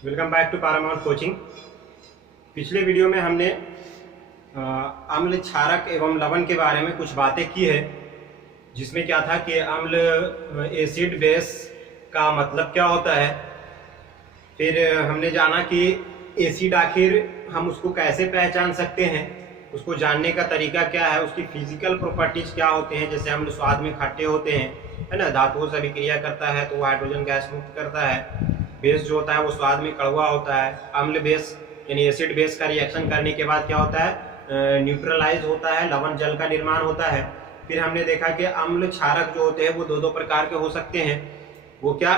Welcome back to Paramount coaching. पिछले video में हमने अम्ल क्षारक एवं लवण के बारे में कुछ बातें की है, जिसमें क्या था कि अम्ल एसिड बेस का मतलब क्या होता है। फिर हमने जाना कि एसिड आखिर हम उसको कैसे पहचान सकते हैं, उसको जानने का तरीका क्या है, उसकी फिजिकल प्रॉपर्टीज क्या होते हैं। जैसे अम्ल स्वाद में खट्टे होते हैं, है ना, धातुओं से अभिक्रिया करता है तो वो हाइड्रोजन गैस मुक्त करता है। बेस जो होता है वो स्वाद में कड़वा होता है। अम्ल बेस यानी एसिड बेस का रिएक्शन करने के बाद क्या होता है, न्यूट्रलाइज होता है, लवण जल का निर्माण होता है। फिर हमने देखा कि अम्ल क्षारक जो होते हैं वो दो प्रकार के हो सकते हैं। वो क्या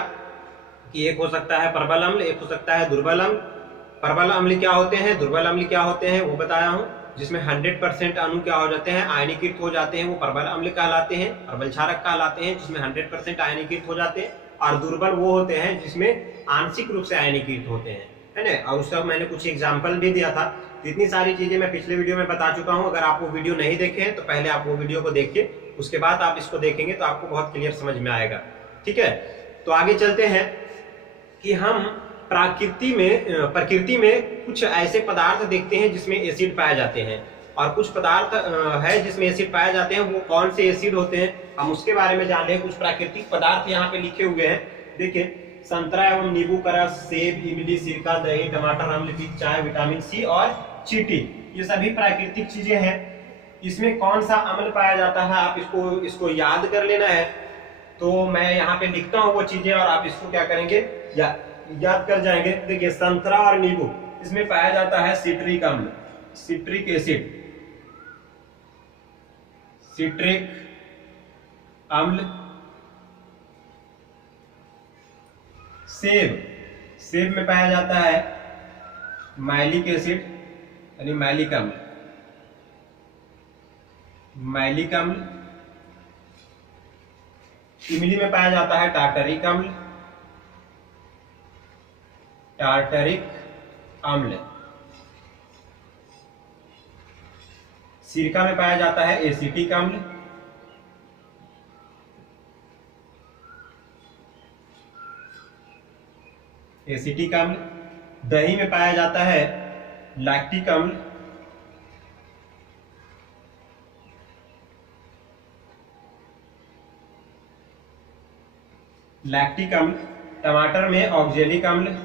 कि एक हो सकता है प्रबल अम्ल, एक हो सकता है दुर्बल अम्ल। प्रबल अम्ल क्या होते हैं, दुर्बल अम्ल क्या होते हैं वो बताया हूँ। जिसमें 100% अणु क्या हो जाते हैं, आयनीकृत हो जाते हैं, वो प्रबल अम्ल कहलाते हैं, प्रबल क्षारक कहलाते हैं। जिसमें 100% आयनीकृत हो जाते हैं। और दुर्बल वो होते हैं जिसमें आंशिक रूप से आयनीकृत होते हैं, है ना। और उसका मैंने कुछ एग्जाम्पल भी दिया था। तो इतनी सारी चीजें मैं पिछले वीडियो में बता चुका हूं। अगर आप वो वीडियो नहीं देखे हैं तो पहले आप वो वीडियो को देखिए, उसके बाद आप इसको देखेंगे तो आपको बहुत क्लियर समझ में आएगा। ठीक है, तो आगे चलते हैं कि हम प्रकृति में कुछ ऐसे पदार्थ देखते हैं जिसमें एसिड पाए जाते हैं, और कुछ पदार्थ है जिसमें एसिड पाए जाते हैं। वो कौन से एसिड होते हैं हम उसके बारे में जान रहे हैं। कुछ प्राकृतिक पदार्थ यहाँ पे लिखे हुए हैं, देखिए। संतरा एवं नींबू का रस, सेब, इमली, सिरका, दही, टमाटर, अम्ल, पित्त, चाय, विटामिन सी और चींटी, ये सभी प्राकृतिक चीजें हैं। इसमें कौन सा अम्ल पाया जाता है आप इसको याद कर लेना है। तो मैं यहाँ पे लिखता हूँ वो चीजें और आप इसको क्या करेंगे, याद कर जाएंगे। देखिए, संतरा और नींबू, इसमें पाया जाता है सिट्रिक अम्ल, सिट्रिक एसिड, सिट्रिक अम्ल। सेब में पाया जाता है मैलिक एसिड यानी मैलिक अम्ल, मैलिक अम्ल। इमली में पाया जाता है टार्टरिक अम्ल, टार्टरिक अम्ल। सिरका में पाया जाता है एसिटिक अम्ल, एसिटिक अम्ल। दही में पाया जाता है लैक्टिक अम्ल, लैक्टिक अम्ल। टमाटर में ऑक्जेलिक अम्ल,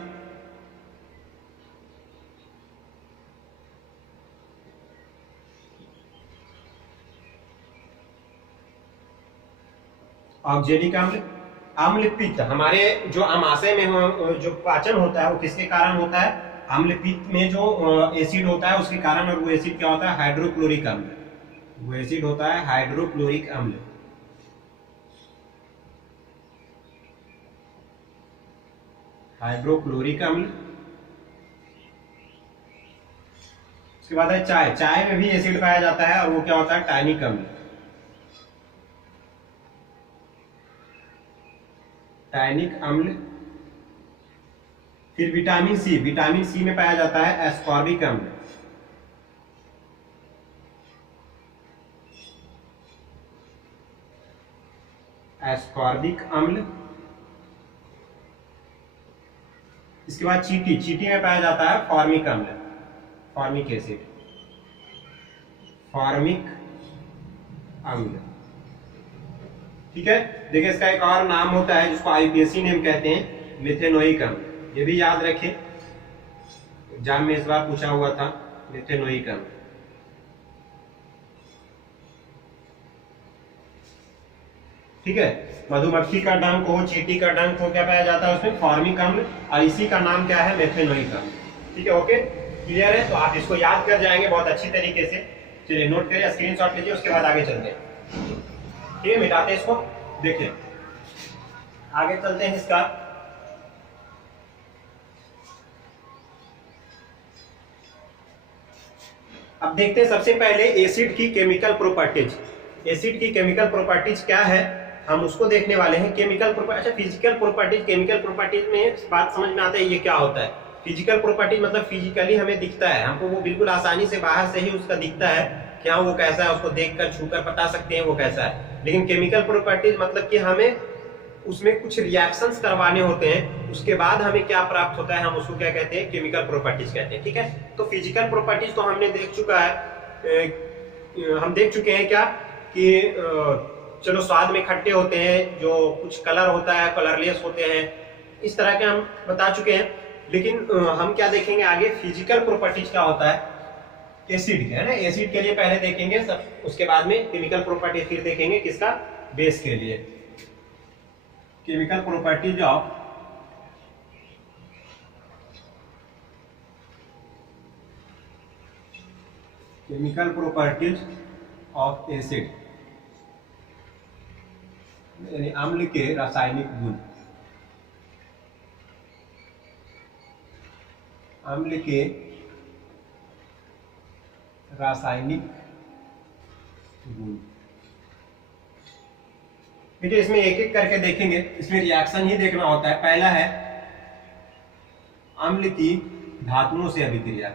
ऑक्जेलिक अम्ल। अम्ल पित्त, हमारे जो आमाशय में जो पाचन होता है वो किसके कारण होता है, अम्ल पित्त में जो एसिड होता है उसके कारण। और वो एसिड क्या होता है, हाइड्रोक्लोरिक अम्ल, वो एसिड होता है हाइड्रोक्लोरिक अम्ल। हाइड्रोक्लोरिक अम्ल। उसके बाद है चाय, चाय में भी एसिड पाया जाता है और वो क्या होता है, टैनिक अम्ल, टैनिक अम्ल। फिर विटामिन सी, विटामिन सी में पाया जाता है एस्कॉर्बिक अम्ल, एस्कॉर्बिक अम्ल। इसके बाद चींटी, चींटी में पाया जाता है फॉर्मिक अम्ल, फॉर्मिक एसिड, फॉर्मिक अम्ल। ठीक है, देखिए इसका एक और नाम होता है जिसको आईपीएसी नेम कहते हैं, मिथेनोइक अम्ल। ये भी याद रखें, एग्जाम में इस बार पूछा हुआ था, मिथेनोइक अम्ल। ठीक है, मधुमक्खी का डंक हो, चींटी का डंक हो, क्या पाया जाता है उसमें, फॉर्मिक अम्ल। और इसी का नाम क्या है, मिथेनोइक अम्ल। ठीक है, ओके, क्लियर है। तो आप इसको याद कर जाएंगे बहुत अच्छी तरीके से। चलिए नोट करिए, स्क्रीनशॉट लीजिए, उसके बाद आगे चलते हैं। ठीक है, मिटाते हैं इसको। देखिए आगे चलते हैं इसका। अब देखते हैं सबसे पहले एसिड की केमिकल प्रॉपर्टीज। एसिड की केमिकल प्रॉपर्टीज क्या है हम उसको देखने वाले हैं। केमिकल प्रॉपर्टीज, अच्छा, फिजिकल प्रॉपर्टीज, केमिकल प्रॉपर्टीज में बात समझ में आता है ये क्या होता है। फिजिकल प्रॉपर्टीज मतलब फिजिकली हमें दिखता है, हमको वो बिल्कुल आसानी से बाहर से ही उसका दिखता है क्या वो कैसा है, उसको देखकर छूकर बता सकते हैं वो कैसा है। लेकिन केमिकल प्रॉपर्टीज मतलब कि हमें उसमें कुछ रिएक्शंस करवाने होते हैं, उसके बाद हमें क्या प्राप्त होता है, हम उसको क्या कहते हैं, केमिकल प्रॉपर्टीज कहते हैं। ठीक है, तो फिजिकल प्रॉपर्टीज तो हमने देख चुका है, हम देख चुके हैं क्या कि चलो स्वाद में खट्टे होते हैं, जो कुछ कलर होता है कलरलेस होते हैं, इस तरह के हम बता चुके हैं। लेकिन हम क्या देखेंगे आगे, फिजिकल प्रॉपर्टीज क्या होता है एसिड के, है ना। एसिड के लिए पहले देखेंगे सब, उसके बाद में केमिकल प्रॉपर्टी फिर देखेंगे किसका, बेस के लिए। केमिकल प्रॉपर्टीज ऑफ एसिड, यानी अम्ल के रासायनिक गुण, अम्ल के रासायनिक गुण। देखिए इसमें एक एक करके देखेंगे, इसमें रिएक्शन ही देखना होता है। पहला है अम्ल की धातुओं से अभिक्रिया,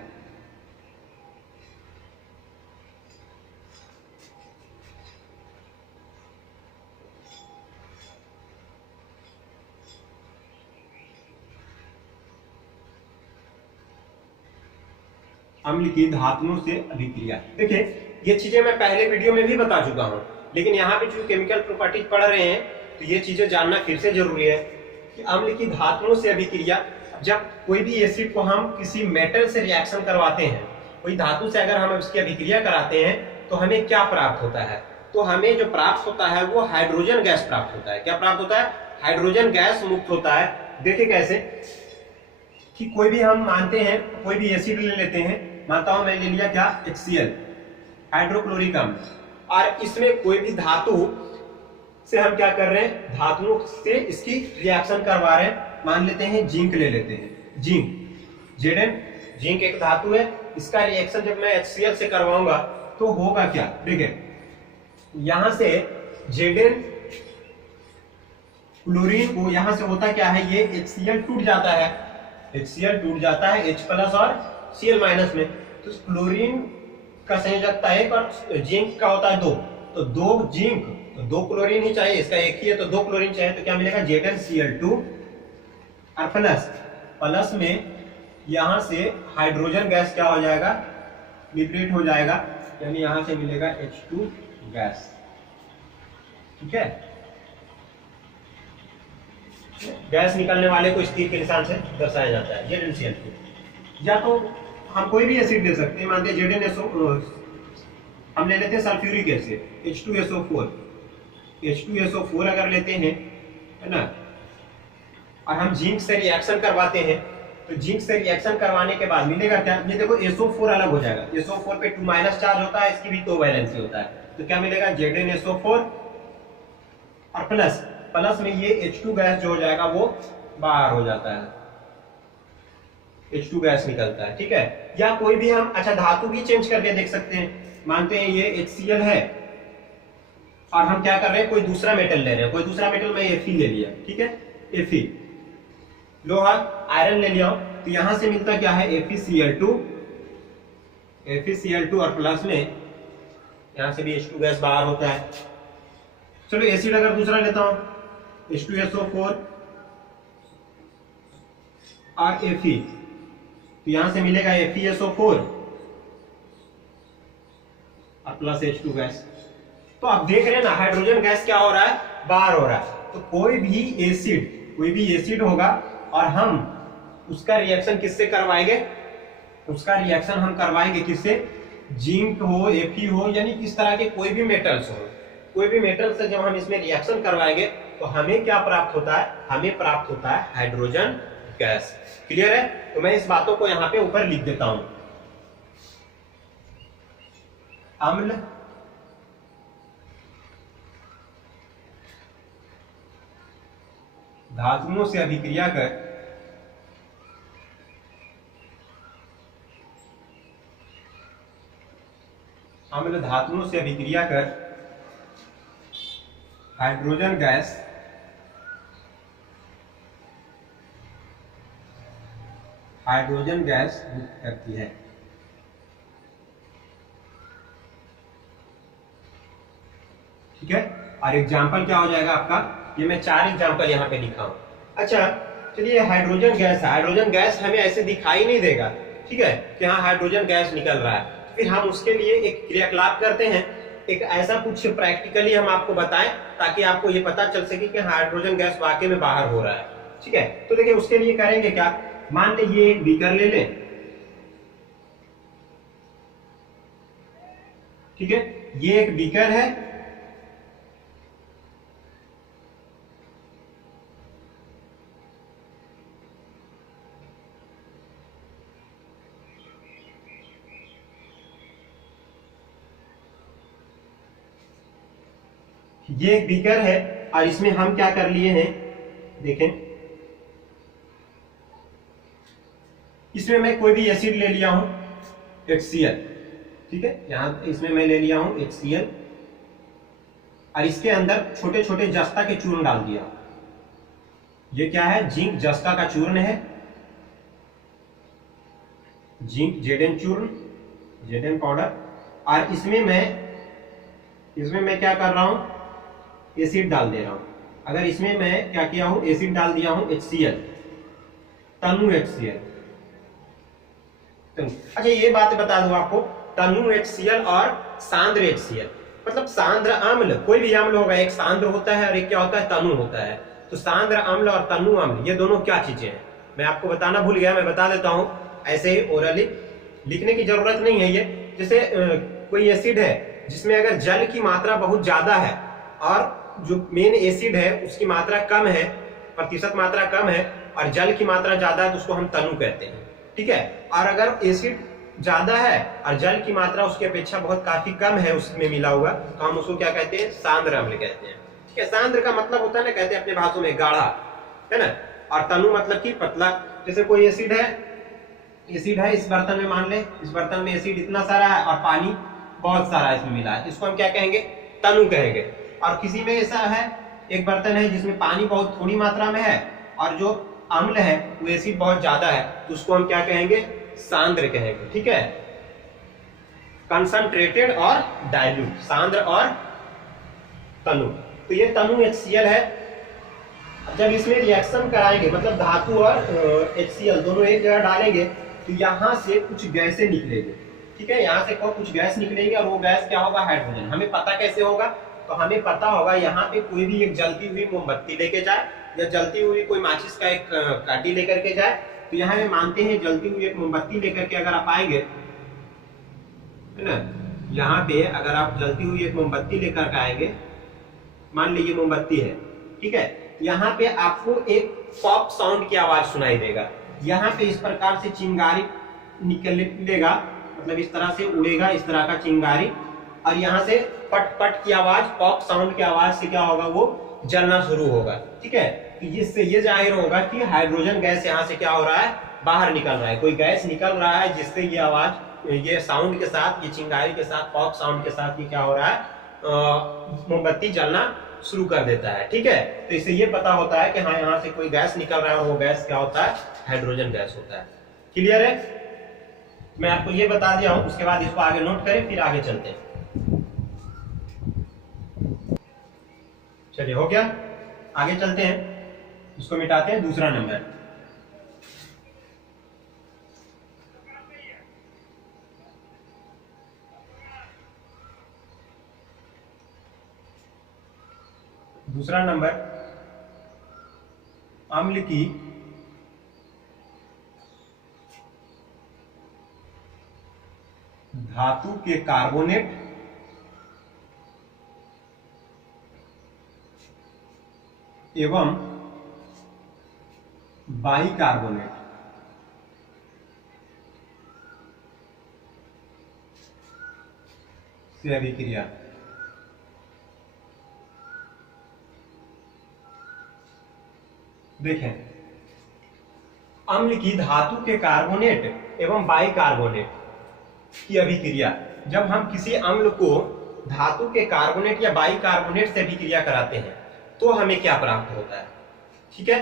अम्ल की धातुओं से अभिक्रिया। देखिए ये चीजें मैं पहले वीडियो में भी बता चुका हूं, लेकिन यहाँ पे जो केमिकल प्रॉपर्टीज पढ़ रहे हैं तो ये चीजें जानना फिर से जरूरी है कि अम्ल की धातुओं से अभिक्रिया। जब कोई भी एसिड को हम किसी मेटल से रिएक्शन करवाते हैं, कोई धातु से अगर हम इसकी अभिक्रिया कराते हैं तो हमें क्या प्राप्त होता है, तो हमें जो प्राप्त होता है वो हाइड्रोजन गैस प्राप्त होता है। क्या प्राप्त होता है, हाइड्रोजन गैस मुक्त होता है। देखिए कैसे कि कोई भी हम मानते हैं, कोई भी एसिड ले लेते हैं, मानता हूं मैं ले लिया क्या, HCl, हाइड्रोक्लोरिक अम्ल, और इसमें कोई भी धातु से हम क्या कर रहे हैं, धातुओं से इसकी रिएक्शन करवा रहे हैं। मान लेते हैं जिंक ले लेते हैं, जिंक Zn, जिंक एक धातु है, इसका रिएक्शन जब मैं HCl से करवाऊंगा तो होगा क्या, देखिए यहां से Zn क्लोरीन को, यहां से होता क्या है, ये HCl टूट जाता है, HCl टूट जाता है H प्लस और Cl माइनस में, तो क्लोरीन का संयोजकता एक और जिंक का होता है 2, तो 2 जिंक, तो 2 क्लोरीन ही चाहिए, इसका एक ही है तो 2 क्लोरीन चाहिए, तो क्या मिलेगा ZnCl2 और प्लस में यहां से हाइड्रोजन गैस क्या हो जाएगा, लिबरेट हो जाएगा, यानी यहां से मिलेगा H2 गैस। ठीक है, गैस निकलने वाले को स्थिर के निशान से दर्शाया जाता है ZnCl2। या तो हम कोई भी एसिड ले सकते हैं, मानते हैं ZnSO, हम ले लेते हैं सल्फ्यूरिक एसिड H2SO4, H2SO4 अगर लेते हैं, है ना, और हम जिंक से रिएक्शन करवाते हैं, तो जिंक से रिएक्शन करवाने के बाद मिलेगा क्या, ये देखो SO4 अलग हो जाएगा, SO4 पे 2 माइनस चार्ज होता है, इसकी भी 2 वैलेंसी होता है, तो क्या मिलेगा ZnSO4 और प्लस में ये H2 गैस जो हो जाएगा वो बाहर हो जाता है, H2 गैस निकलता है। ठीक है, या कोई भी हम, अच्छा धातु भी चेंज करके देख सकते हैं, मानते हैं ये HCl है और हम क्या कर रहे हैं, कोई दूसरा मेटल ले रहे हैं, कोई दूसरा मेटल में Fe ले लिया, ठीक है, Fe, लोहा आयरन ले लिया, तो यहां से मिलता क्या है FeCl2 और प्लस में यहां से भी H2 गैस बाहर होता है। चलो एसिड अगर दूसरा लेता हूं H2SO4 और Fe, तो यहां से मिलेगा FeSO4 और प्लस H2 गैस। तो आप देख रहे हैं ना, हाइड्रोजन गैस क्या हो रहा है, बाहर हो रहा है। तो कोई भी एसिड होगा और हम उसका रिएक्शन किससे करवाएंगे, उसका रिएक्शन हम करवाएंगे किससे, जिंक हो, Fe हो, यानी किस तरह के कोई भी मेटल्स हो, कोई भी मेटल से जब हम इसमें रिएक्शन करवाएंगे तो हमें क्या प्राप्त होता है, हमें प्राप्त होता है हाइड्रोजन गैस। क्लियर है, तो मैं इस बातों को यहां पे ऊपर लिख देता हूं। अम्ल धातुओं से अभिक्रिया कर अम्ल धातुओं से अभिक्रिया कर हाइड्रोजन गैस मुक्त करती है। ठीक है, और एग्जाम्पल क्या हो जाएगा आपका, ये मैं 4 एग्जाम्पल यहाँ पे लिखा हूँ। अच्छा चलिए, हाइड्रोजन गैस है, हाइड्रोजन गैस हमें ऐसे दिखाई नहीं देगा, ठीक है, कि हाँ हाइड्रोजन गैस निकल रहा है। फिर हम उसके लिए एक क्रियाकलाप करते हैं, एक ऐसा कुछ प्रैक्टिकली हम आपको बताएं ताकि आपको ये पता चल सके कि हाइड्रोजन गैस वाकई में बाहर हो रहा है, ठीक है। तो देखिए उसके लिए करेंगे क्या, मान लीजिए एक बीकर ले लें, ठीक है, ये एक बीकर है, ये एक बीकर है और इसमें हम क्या कर लिए हैं, देखें, इसमें मैं कोई भी एसिड ले लिया हूं HCl, ठीक है, यहां इसमें मैं ले लिया हूं HCl और इसके अंदर छोटे छोटे जस्ता के चूर्ण डाल दिया। ये क्या है, जिंक जस्ता का चूर्ण है, जिंक Zn चूर्ण, Zn पाउडर। और इसमें मैं क्या कर रहा हूं, एसिड डाल दे रहा हूं। अगर इसमें मैं क्या किया हूं, एसिड डाल दिया हूं HCl, तनु HCl। अच्छा ये बात बता दूं आपको, तनु HCl और सांद्र HCl, मतलब सांद्र अम्ल, कोई भी अम्ल होगा, एक सांद्र होता है और एक क्या होता है, तनु होता है। तो सांद्र अम्ल और तनु अम्ल ये दोनों क्या चीजें हैं, मैं आपको बताना भूल गया, मैं बता देता हूं, ऐसे ही ओरली लिखने की जरूरत नहीं है। ये जैसे कोई एसिड है जिसमें अगर जल की मात्रा बहुत ज्यादा है और जो मेन एसिड है उसकी मात्रा कम है, प्रतिशत मात्रा कम है, और जल की मात्रा ज्यादा है, तो उसको हम तनु कहते हैं, ठीक है। और अगर एसिड ज्यादा है और जल की मात्रा उसकी अपेक्षा बहुत काफी कम है उसमें मिला हुआ, तो हम उसको क्या कहते हैं, सांद्र अम्ल कहते हैं, ठीक है। सांद्र का मतलब होता है ना, कहते हैं अपने भाषाओं में गाढ़ा, है ना, और तनु मतलब कि पतला। जैसे कोई एसिड है इस बर्तन में, मान ले इस बर्तन में एसिड इतना सारा है और पानी बहुत सारा इसमें मिला है, इसको हम क्या कहेंगे, तनु कहेंगे। और किसी में ऐसा है, एक बर्तन है जिसमें पानी बहुत थोड़ी मात्रा में है और जो अम्ल है वो एसिड बहुत ज्यादा है, तो उसको हम क्या कहेंगे, सांद्र कहेंगे, ठीक है। कंसंट्रेटेड और डाइल्यूट, सांद्र और तनु। तो ये तनु HCl है। जब इसमें रिएक्शन कराएंगे, मतलब धातु और HCl दोनों एक जगह डालेंगे, तो यहां से कुछ गैसें निकलेगी, ठीक है, यहां से कुछ गैस निकलेगी और वो गैस क्या होगा, हाइड्रोजन। हमें पता कैसे होगा, तो हमें पता होगा यहाँ पे कोई भी एक जलती हुई मोमबत्ती लेके जाए या जलती हुई कोई माचिस का एक काटी लेकर के जाए, तो यहाँ में मानते हैं जलती हुई एक मोमबत्ती लेकर के अगर आप आएंगे, है ना, यहाँ पे अगर आप जलती हुई एक मोमबत्ती लेकर के आएंगे, मान लीजिए मोमबत्ती है, ठीक है, यहाँ पे आपको एक पॉप साउंड की आवाज सुनाई देगा। यहाँ पे इस प्रकार से चिंगारी निकलेगा, मतलब इस तरह से उड़ेगा, इस तरह का चिंगारी, और यहाँ से पट पट की आवाज, पॉप साउंड की आवाज से क्या होगा, वो जलना शुरू होगा, ठीक है। तो इससे ये जाहिर होगा कि हाइड्रोजन गैस यहाँ से क्या हो रहा है, बाहर निकल रहा है, कोई गैस निकल रहा है जिससे ये आवाज, ये साउंड के साथ, ये चिंगारी के साथ, पॉप साउंड के साथ ये क्या हो रहा है, मोमबत्ती जलना शुरू कर देता है, ठीक है। तो इससे ये पता होता है कि हाँ यहाँ से कोई गैस निकल रहा है और वो गैस क्या होता है, हाइड्रोजन गैस होता है। क्लियर है, मैं आपको ये बता दिया हूं, उसके बाद इसको आगे नोट करें, फिर आगे चलते हैं। चलिए हो गया, आगे चलते हैं, इसको मिटाते हैं। दूसरा नंबर, अम्ल की धातु के कार्बोनेट एवं बाइकार्बोनेट से अभिक्रिया। देखें, अम्ल की धातु के कार्बोनेट एवं बाइकार्बोनेट की अभिक्रिया, जब हम किसी अम्ल को धातु के कार्बोनेट या बाइकार्बोनेट से अभिक्रिया कराते हैं तो हमें क्या प्राप्त होता है, ठीक है।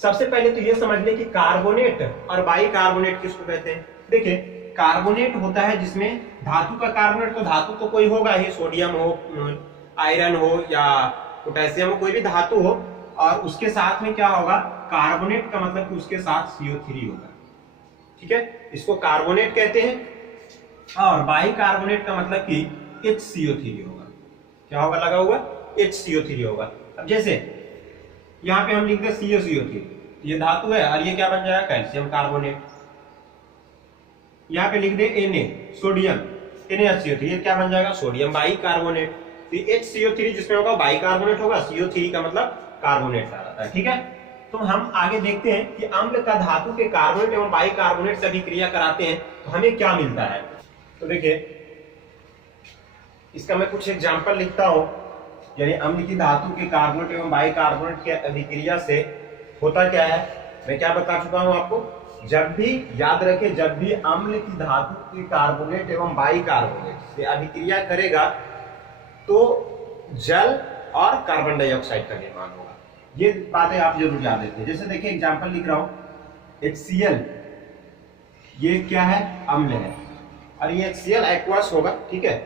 सबसे पहले तो यह समझ लें कि कार्बोनेट और बाइकार्बोनेट किसको कहते हैं। देखिए, कार्बोनेट होता है जिसमें धातु का कार्बोनेट, तो धातु तो कोई होगा ही, सोडियम हो, आयरन हो या पोटेशियम कोई भी धातु हो और उसके साथ में क्या होगा, कार्बोनेट का मतलब कि उसके साथ CO3 होगा, ठीक है, इसको कार्बोनेट कहते हैं। और बाइकार्बोनेट का मतलब कि HCO3 होगा। क्या होगा लगा हुआ, HCO3 होगा। अब जैसे यहाँ पे हम लिखते हैं COCO3, ये धातु है और ये क्या बन जाएगा, कैल्शियम कार्बोनेट। यहाँ पे लिख दे Na, सोडियम, NaHCO3, ये क्या बन जाएगा, सोडियम बाइकार्बोनेट। तो HCO3 जिसमें होगा बाइकार्बोनेट होगा, CO3 का मतलब कार्बोनेट आ जाता है, ठीक है। तो हम आगे देखते हैं कि अम्ल का धातु के कार्बोनेट एवं बाइकार्बोनेट से अभिक्रिया कराते हैं तो हमें क्या मिलता है। तो देखिए इसका मैं कुछ एग्जांपल लिखता हूं, यानी अम्ल की धातु के कार्बोनेट एवं बाइकार्बोनेट के अभिक्रिया से होता क्या है, मैं क्या बता चुका हूं आपको। जब भी याद रखें, जब भी अम्ल की धातु के कार्बोनेट एवं बाइकार्बोनेट से अभिक्रिया करेगा तो जल और कार्बन डाइऑक्साइड का निर्माण होगा। ये बातें आप जरूर याद रखें। जैसे देखिए एग्जांपल लिख रहा हूं, HCl ये क्या है, अम्ल है और ये HCl एक्वस होगा, ठीक है।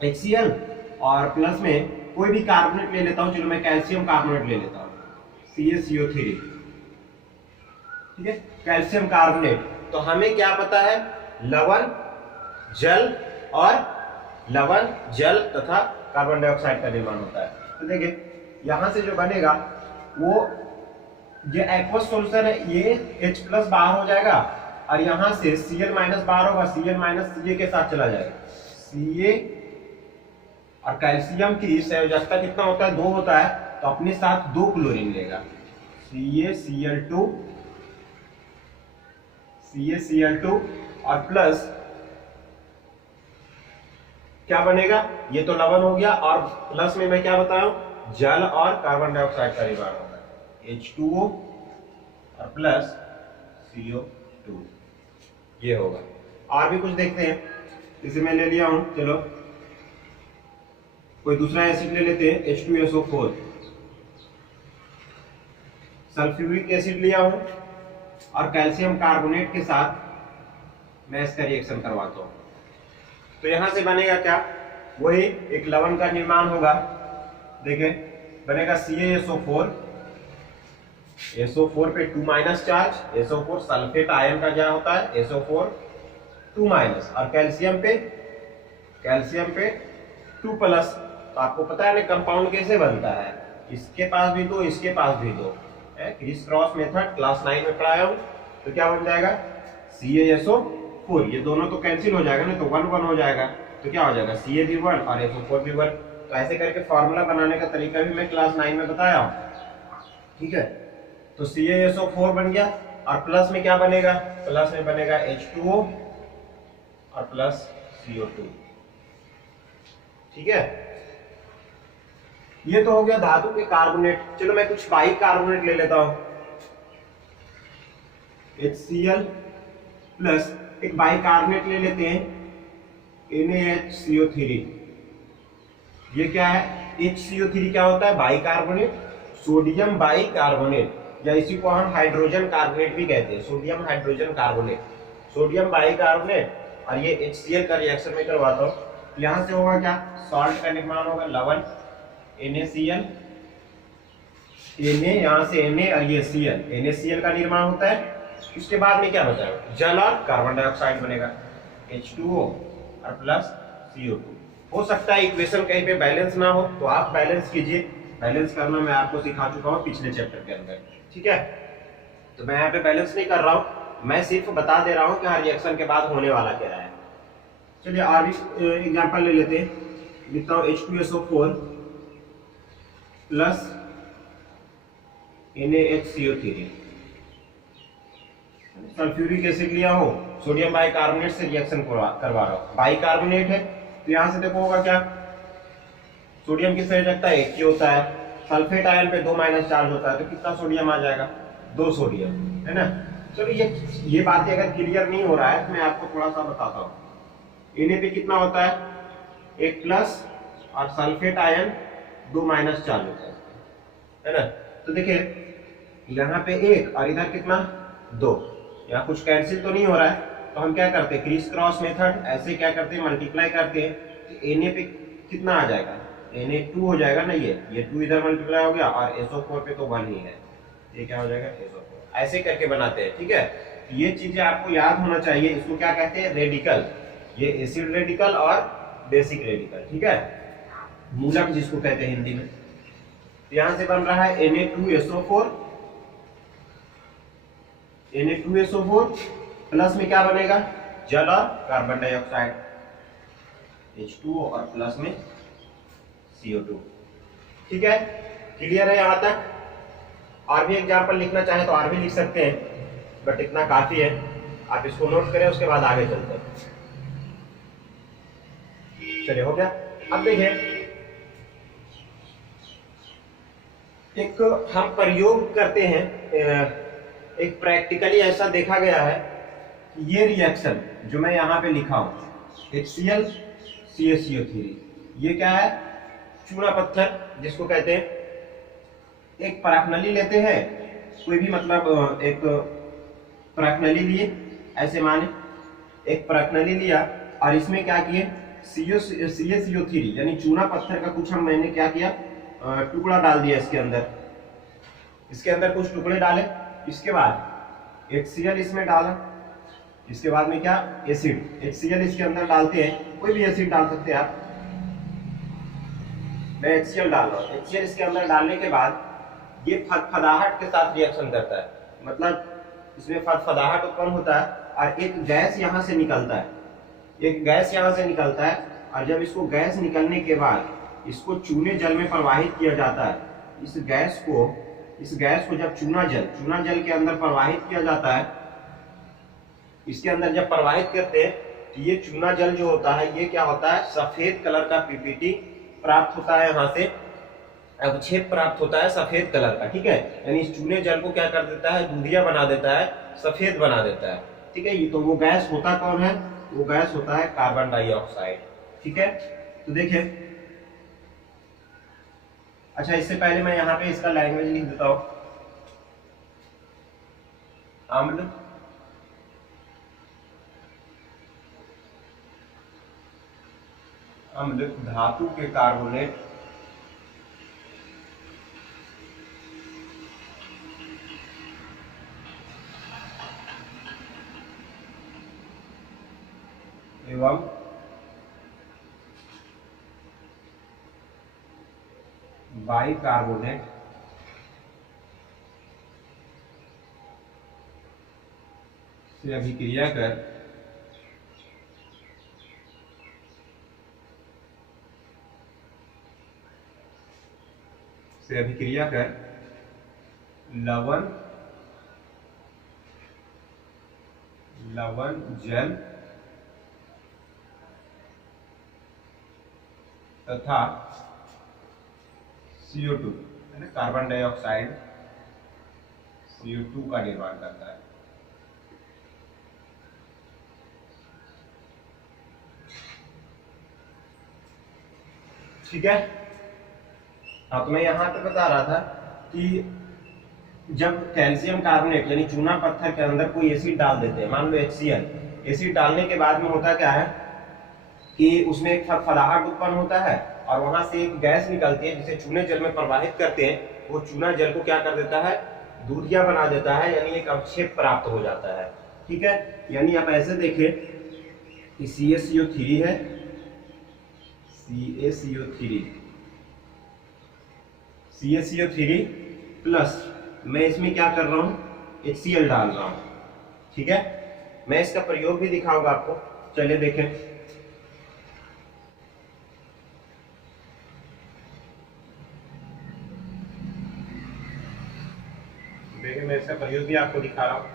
HCl और प्लस में कोई भी कार्बोनेट ले लेता हूं, चलो मैं कैल्शियम कार्बोनेट ले लेता हूं, CaCO3, ठीक है, कैल्शियम कार्बोनेट। तो हमें क्या पता है, लवण जल तथा कार्बन डाइऑक्साइड का निर्माण होता है। तो देखिए यहां से जो बनेगा वो ये एक्वस सॉल्यूशन है, ये H+ बाहर हो जाएगा और यहां से Cl- बाहर होगा, Cl- Ca के साथ चला जाएगा। Ca और कैल्शियम की संयोजकता कितना होता है, 2 होता है, तो अपने साथ 2 क्लोरीन लेगा, CaCl2 और प्लस क्या बनेगा, ये तो लवण हो गया और प्लस में मैं क्या बताया हूं, जल और कार्बन डाइऑक्साइड का निर्माण होगा, H2O और प्लस CO2, ये होगा। और भी कुछ देखते हैं, जैसे मैं ले लिया हूं, चलो कोई दूसरा एसिड ले लेते हैं, H2SO4, सल्फ्यूरिक एसिड लिया हूं और कैल्शियम कार्बोनेट के साथ मैं इसका रिएक्शन करवाता हूं, तो यहां से बनेगा क्या, वही एक लवण का निर्माण होगा। देखें बनेगा CaSO4, SO4 पे 2- चार्ज, SO4 सल्फेट आयन का क्या होता है, SO4 2- और कैल्शियम पे 2+। तो आपको पता है ना कंपाउंड कैसे बनता है, इसके पास भी 2, इसके पास भी 2, क्रिस क्रॉस मेथड क्लास 9 में पढ़ाया हूं। तो क्या बन जाएगा, CaSO4, ये दोनों तो कैंसिल हो जाएगा ना, तो 1 हो जाएगा, तो क्या हो जाएगा, Ca भी 1 और SO4 भी 1। तो ऐसे करके फॉर्मूला बनाने का तरीका भी मैं क्लास 9 में बताया हूं, ठीक है। तो CaSO4 बन गया और प्लस में क्या बनेगा, प्लस में बनेगा H2O और प्लस CO2, ठीक है। ये तो हो गया धातु के कार्बोनेट। चलो मैं कुछ बाइकार्बोनेट ले लेता हूं, HCl प्लस एक बाइकार्बोनेट ले लेते हैं, NaHCO3। ये क्या है, HCO3 क्या होता है, बाइकार्बोनेट, सोडियम बाइकार्बोनेट, या इसी को हम हाइड्रोजन कार्बोनेट भी कहते हैं, sodium hydrogen carbonate, sodium bicarbonate. और ये HCl का रिएक्शन में करवाता हूं, तो यहां से होगा क्या, सॉल्ट का निर्माण होगा, लवण NaCl, Na यहां से Na और ये Cl, NaCl का निर्माण होता है। उसके बाद में क्या बचा है, जल और कार्बन डाइऑक्साइड बनेगा, H2O और प्लस CO2। हो सकता है इक्वेशन कहीं पे बैलेंस ना हो तो आप बैलेंस कीजिए, बैलेंस करना मैं आपको सिखा चुका हूं पिछले चैप्टर के अंदर, ठीक है। तो मैं यहाँ पे बैलेंस नहीं कर रहा हूं, मैं सिर्फ बता दे रहा हूं कि हर रिएक्शन के बाद होने वाला क्या है। चलिए और भी एग्जांपल ले लेते हैं, लिखता हूं H2SO4 plus NaHCO3, sulphuric acid लिया हो, सोडियम बाइकार्बोनेट से रिएक्शन करवा रहा हूं, बाइकार्बोनेट है, तो यहां से देखो होगा क्या, सोडियम की संयोजकता 1 ही होता है, सल्फेट आयन पे 2- चार्ज होता है, तो कितना सोडियम आ जाएगा, 2 सोडियम, है ना। चलो ये बातें अगर क्लियर नहीं हो रहा है तो मैं आपको थोड़ा सा बताता हूँ। Na पे कितना होता है, 1+ और सल्फेट आयन 2- चार्ज होता है ना। तो देखिए यहाँ पे 1 और इधर कितना 2, यहाँ कुछ कैंसिल तो नहीं हो रहा है, तो हम क्या करते हैं, क्रिस क्रॉस मेथड, ऐसे क्या करते हैं, मल्टीप्लाई करते हैं, तो Na पे कितना आ जाएगा, Na2 हो जाएगा ना, ये 2 इधर मल्टीप्लाई हो गया और SO4 पे तो 1 ही है, ये क्या हो जाएगा SO4। ऐसे करके बनाते हैं, ठीक है। तो ये चीजें आपको याद होना चाहिए। इसको क्या कहते हैं, रेडिकल, ये एसिड रेडिकल और बेसिक रेडिकल, ठीक है, मूलक जिसको कहते हैं हिंदी में। तो यहां से बन रहा है Na2SO4, Na2SO4 प्लस में क्या बनेगा, जल और कार्बन डाइऑक्साइड H2O और प्लस में CO2, ठीक है। क्लियर है यहां तक? और भी एग्जाम्पल लिखना चाहे तो और भी लिख सकते हैं, बट इतना काफी है। आप इसको नोट करें, उसके बाद आगे चलते हैं। चलिए, हो गया। अब देखिए, एक हम प्रयोग करते हैं, एक प्रैक्टिकली ऐसा देखा गया है कि ये रिएक्शन जो मैं यहाँ पे लिखा हूं HCl CaCO3, ये क्या है, चूना पत्थर जिसको कहते हैं। एक परागनली लेते हैं, कोई भी मतलब एक परागनली लिए, ऐसे माने एक परागनली लिया और इसमें क्या किए, CaCO3 यानी चूना पत्थर का कुछ मैंने क्या किया, टुकड़ा डाल दिया इसके अंदर कुछ टुकड़े डाले। इसके बाद HCl इसमें डाला। इसके बाद में क्या, एसिड HCl इसके अंदर डालते हैं, कोई भी एसिड डाल सकते हैं आप। मैं HCl डाल रहा हूँ। HCl इसके अंदर डालने के बाद ये फदफदाहट के साथ रिएक्शन करता है, मतलब इसमें फदफदाहट उत्पन्न होता है और एक गैस यहाँ से निकलता है, और जब इसको गैस निकलने के बाद इसको चूने जल में प्रवाहित किया जाता है। इस गैस को जब चूना जल के अंदर प्रवाहित किया जाता है, इसके अंदर जब प्रवाहित करते हैं तो ये चूना जल जो होता है, ये क्या होता है, सफेद कलर का PPT प्राप्त होता है, यहाँ से अवक्षेप प्राप्त होता है सफेद कलर का, ठीक है। यानी इस चूने जल को क्या कर देता है, दूधिया बना देता है, सफेद बना देता है, ठीक है। ये तो वो गैस होता कौन है, वो गैस होता है कार्बन डाइऑक्साइड, ठीक है। तो देखिए, अच्छा इससे पहले मैं यहाँ पे इसका लैंग्वेज लिख देता हूं। अम्ल धातु के कार्बोनेट एवं बाइकार्बोनेट से अभिक्रिया कर लवण जल तथा CO2 है ना, कार्बन डाइऑक्साइड CO2 का निर्माण करता है। ठीक है। हाँ, तो मैं यहाँ पे बता रहा था कि जब कैल्शियम कार्बोनेट यानी चूना पत्थर के अंदर कोई एसिड डाल देते हैं, मान लो HCl, एसिड डालने के बाद में होता क्या है कि उसमें एक फदफदाहट उत्पन्न होता है और वहां से एक गैस निकलती है जिसे चूने जल में प्रवाहित करते हैं। वो चूना जल को क्या कर देता है, दूधिया बना देता है, यानी एक अवक्षेप प्राप्त हो जाता है, ठीक है। यानी आप ऐसे देखें कि CaCO3 है, CaCO3 प्लस मैं इसमें क्या कर रहा हूं, HCl डाल रहा हूं, ठीक है। मैं इसका प्रयोग भी दिखाऊंगा आपको, चलिए देखें। देखिए, मैं इसका प्रयोग भी आपको दिखा रहा हूं,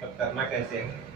तब करना कैसे है।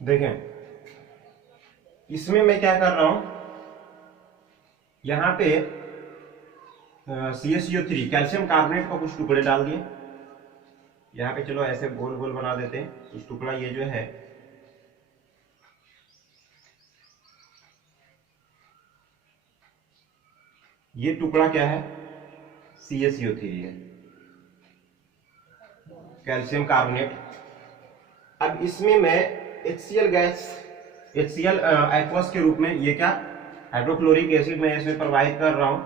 देखें इसमें मैं क्या कर रहा हूं, यहां पे CaCO3 कैल्शियम कार्बोनेट को कुछ टुकड़े डाल दिए यहाँ पे। चलो ऐसे गोल गोल बना देते हैं कुछ टुकड़ा। ये जो है ये टुकड़ा क्या है, CaCO3 है, कैल्शियम कार्बोनेट। अब इसमें मैं HCl गैस, HCl एक्वस के रूप में, ये क्या हाइड्रोक्लोरिक एसिड मैं इसमें प्रवाहित कर रहा हूं,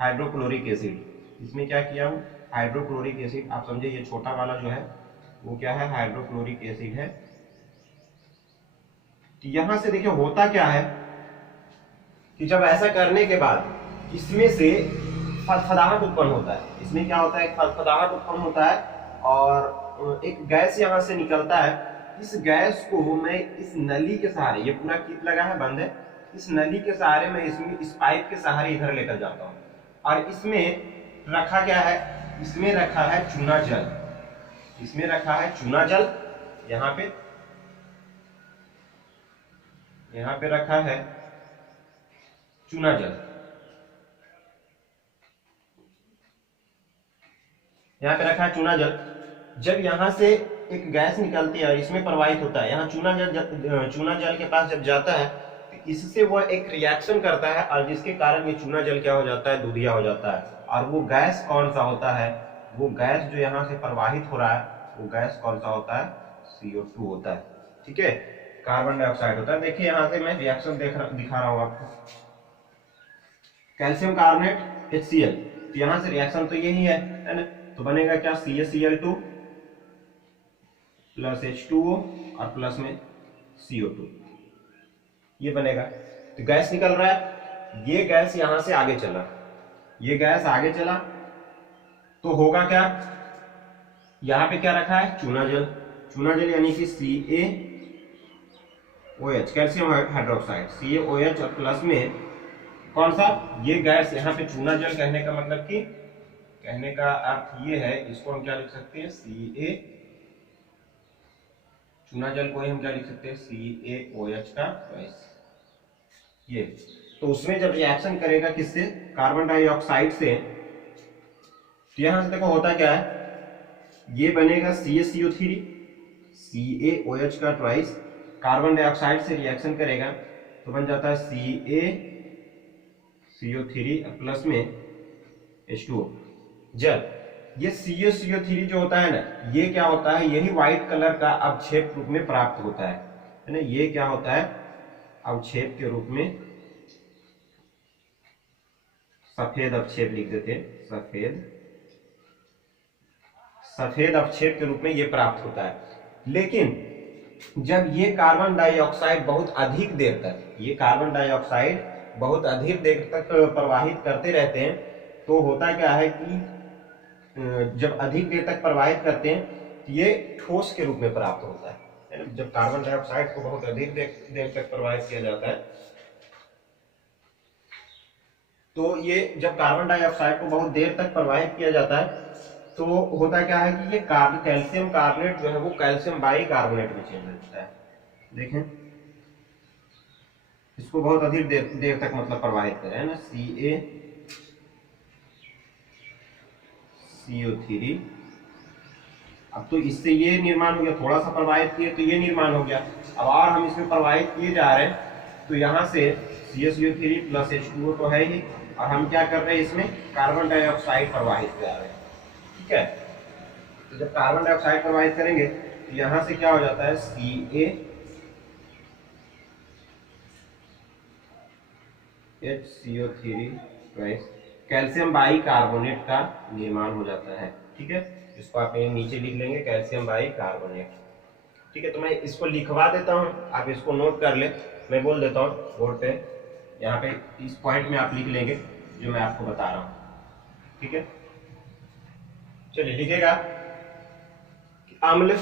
हाइड्रोक्लोरिक एसिड। इसमें क्या किया हूं, हाइड्रोक्लोरिक एसिड। आप समझे ये छोटा वाला जो है वो क्या है, हाइड्रोक्लोरिक एसिड है। तो यहां से देखिए होता क्या है कि जब ऐसा करने के बाद इसमें से फदफदाहट उत्पन्न होता है। इसमें क्या होता है, फदफदाहट उत्पन्न होता है और एक गैस यहां से निकलता है। इस गैस को मैं इस नली के सहारे, ये पूरा कीप लगा है, बंद है, इस नली के सहारे मैं इसमें इस पाइप के सहारे इधर लेकर जाता हूं। और इसमें रखा क्या है, इसमें रखा है चूना जल, इसमें रखा है चूना जल। यहाँ पे रखा है चूना जल। यहाँ पे रखा है चूना जल। जब यहाँ से एक गैस निकलती है और इसमें प्रवाहित होता है, यहाँ चूना जल के पास जब जाता है तो इससे वो एक रिएक्शन करता है और जिसके कारण ये चूना जल क्या हो जाता है, दूधिया हो जाता है। और वो गैस कौन सा होता है, वो गैस जो यहाँ से प्रवाहित हो रहा है वो गैस कौन सा होता है, CO2 होता है। ठीक है, कार्बन डाइऑक्साइड होता है। देखिए यहाँ से मैं रिएक्शन दिखा रहा हूँ आपको, कैल्शियम कार्बोनेट HCl, तो यहाँ से रिएक्शन तो यही है ना। तो बनेगा क्या, CaCl2 प्लस H2O और प्लस में CO2, ये बनेगा। तो गैस निकल रहा है, ये गैस यहां से आगे चला, ये गैस आगे चला तो होगा क्या, यहां पे क्या रखा है, चूना जल। चूना जल यानी कि CaOH, कैल्शियम हाइड्रोक्साइड, CaOH और प्लस में कौन सा, ये गैस। यहाँ पे चूना जल कहने का मतलब कि, कहने का अर्थ ये है, इसको हम क्या लिख सकते हैं, चूना जल को ही हम क्या लिख सकते हैं, CaOH का ये। तो उसमें जब रिएक्शन करेगा किससे, कार्बन डाइऑक्साइड से, तो यहां से देखो होता क्या है, ये बनेगा CaCO3, CaOH का ट्वाइस, कार्बन डाइऑक्साइड से रिएक्शन करेगा तो बन जाता है CaCO3 प्लस में H2O जल। ये CaCO3 जो होता है ना, ये क्या होता है, यही व्हाइट कलर का अवक्षेप रूप में प्राप्त होता है ना। ये क्या होता है, अवक्षेप के रूप में, सफेद अवक्षेप लिख देते हैं, सफेद अवक्षेप के रूप में ये प्राप्त होता है। लेकिन जब ये कार्बन डाइऑक्साइड बहुत अधिक देर तक, ये कार्बन डाइऑक्साइड बहुत अधिक देर तक प्रवाहित करते रहते हैं तो होता क्या है कि जब अधिक देर तक प्रवाहित करते हैं तो ये ठोस के रूप में प्राप्त होता है। जब कार्बन डाइऑक्साइड को बहुत अधिक देर तक प्रवाहित किया जाता है तो ये, जब कार्बन डाइऑक्साइड को बहुत देर तक प्रवाहित किया जाता है तो होता क्या है कि ये कैल्शियम कार्बोनेट जो है वो कैल्शियम बाइकार्बोनेट में चेंज होता है। देखें इसको बहुत अधिक देर तक मतलब प्रवाहित करें ना, CaCO3। अब तो इससे ये निर्माण हो गया, थोड़ा सा प्रवाहित किए तो ये निर्माण हो गया। अब और हम इसमें प्रवाहित किए जा रहे हैं तो यहाँ से CaCO3 प्लस H2O तो है ही, और हम क्या कर रहे हैं, इसमें कार्बन डाइऑक्साइड प्रवाहित कर रहे हैं। ठीक है, तो जब कार्बन डाइऑक्साइड प्रवाहित करेंगे तो यहां से क्या हो जाता है, CaHCO3 कैल्शियम बाइकार्बोनेट का निर्माण हो जाता है। ठीक है, इसको आप नीचे लिख लेंगे, कैल्शियम बाइकार्बोनेट। ठीक है, तो मैं इसको लिखवा देता हूं, आप इसको नोट कर ले, मैं बोल देता हूं बोर्ड पे, यहाँ पे इस पॉइंट में आप लिख लेंगे जो मैं आपको बता रहा हूं। ठीक है, चलिए लिखेगा अम्ल,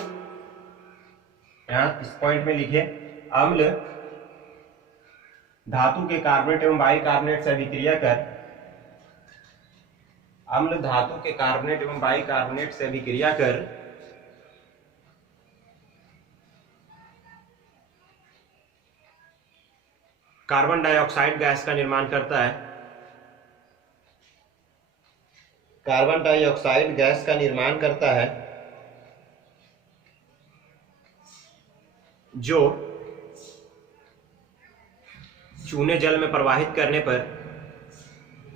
यहाँ इस पॉइंट में लिखे, अम्ल धातु के कार्बोनेट एवं बाइकार्बोनेट से अभिक्रिया कर, अम्ल धातु के कार्बोनेट एवं बाइकार्बोनेट से अभिक्रिया कर कार्बन डाइऑक्साइड गैस का निर्माण करता है, कार्बन डाइऑक्साइड गैस का निर्माण करता है जो चूने जल में प्रवाहित करने पर,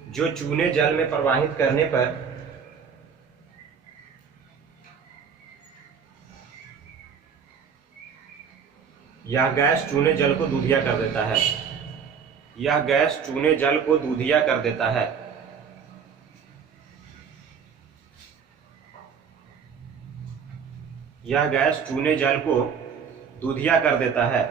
जो चूने जल में प्रवाहित करने पर यह गैस चूने जल को दूधिया कर देता है, यह गैस चूने जल को दूधिया कर देता है। यह गैस चूने जल को दूधिया कर देता है।